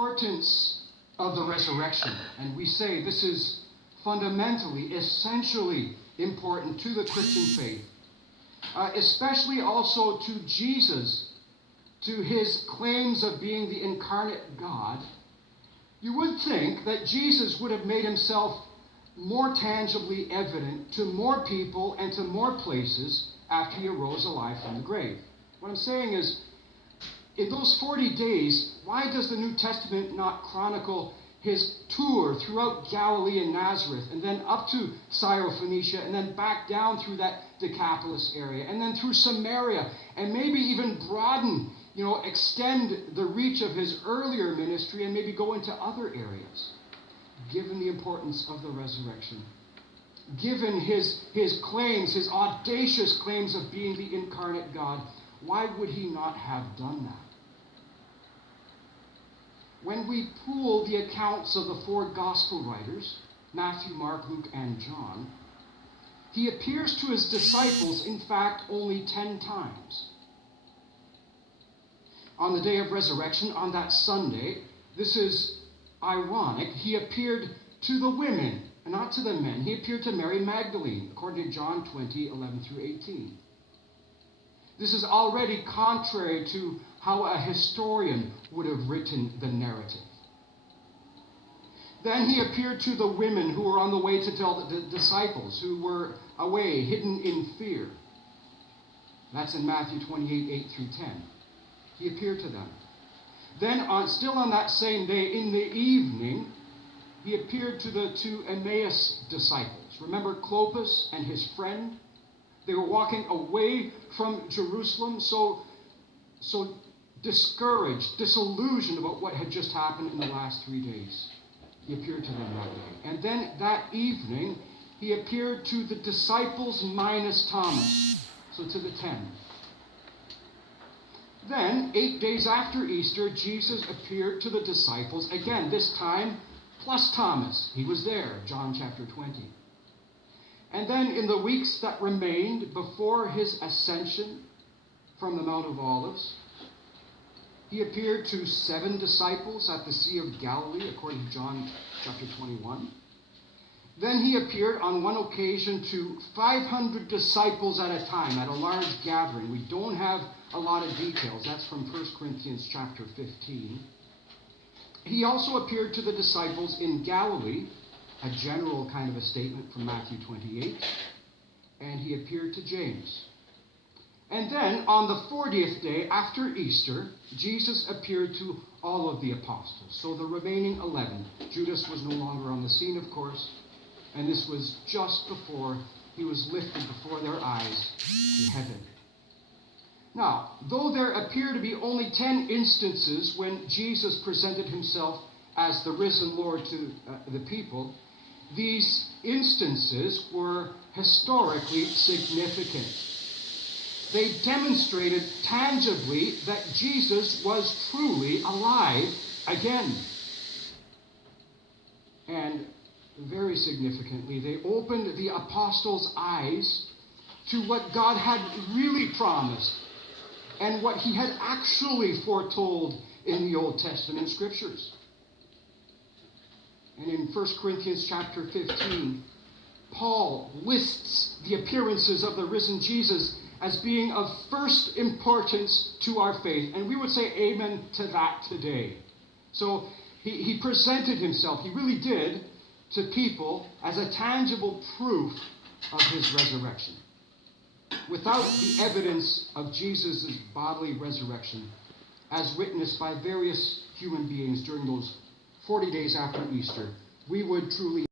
Importance of the resurrection, and we say this is fundamentally, essentially important to the Christian faith, especially also to Jesus, to his claims of being the incarnate God. You would think that Jesus would have made himself more tangibly evident to more people and to more places after he arose alive from the grave. What I'm saying is, in those 40 days, why does the New Testament not chronicle his tour throughout Galilee and Nazareth, and then up to Syrophoenicia, and then back down through that Decapolis area, and then through Samaria, and maybe even broaden, extend the reach of his earlier ministry and maybe go into other areas, given the importance of the resurrection, given his claims, his audacious claims of being the incarnate God? Why would he not have done that? When we pool the accounts of the four gospel writers, Matthew, Mark, Luke, and John, he appears to his disciples, in fact, only 10 times. On the day of resurrection, on that Sunday, this is ironic, he appeared to the women, and not to the men. He appeared to Mary Magdalene, according to John 20, 11 through 18. This is already contrary to how a historian would have written the narrative. Then he appeared to the women who were on the way to tell the disciples, who were away, hidden in fear. That's in Matthew 28, 8 through 10. He appeared to them. Then, still on that same day, in the evening, he appeared to the two Emmaus disciples. Remember Clopas and his friend? They were walking away from Jerusalem, so discouraged, disillusioned about what had just happened in the last 3 days. He appeared to them that day. And then that evening, he appeared to the disciples minus Thomas, so to the 10. Then, 8 days after Easter, Jesus appeared to the disciples again, this time plus Thomas. He was there, John chapter 20. And then in the weeks that remained before his ascension from the Mount of Olives, he appeared to 7 disciples at the Sea of Galilee, according to John chapter 21. Then he appeared on one occasion to 500 disciples at a time, at a large gathering. We don't have a lot of details. That's from 1 Corinthians chapter 15. He also appeared to the disciples in Galilee, a general kind of a statement from Matthew 28, and he appeared to James. And then, on the 40th day after Easter, Jesus appeared to all of the apostles, so the remaining 11. Judas was no longer on the scene, of course, and this was just before he was lifted before their eyes to heaven. Now, though there appear to be only 10 instances when Jesus presented himself as the risen Lord to the people, these instances were historically significant. They demonstrated tangibly that Jesus was truly alive again. And very significantly, they opened the apostles' eyes to what God had really promised and what he had actually foretold in the Old Testament scriptures. And in 1 Corinthians chapter 15, Paul lists the appearances of the risen Jesus as being of first importance to our faith. And we would say amen to that today. So he presented himself, he really did, to people as a tangible proof of his resurrection. Without the evidence of Jesus' bodily resurrection, as witnessed by various human beings during those 40 days after Easter, we would truly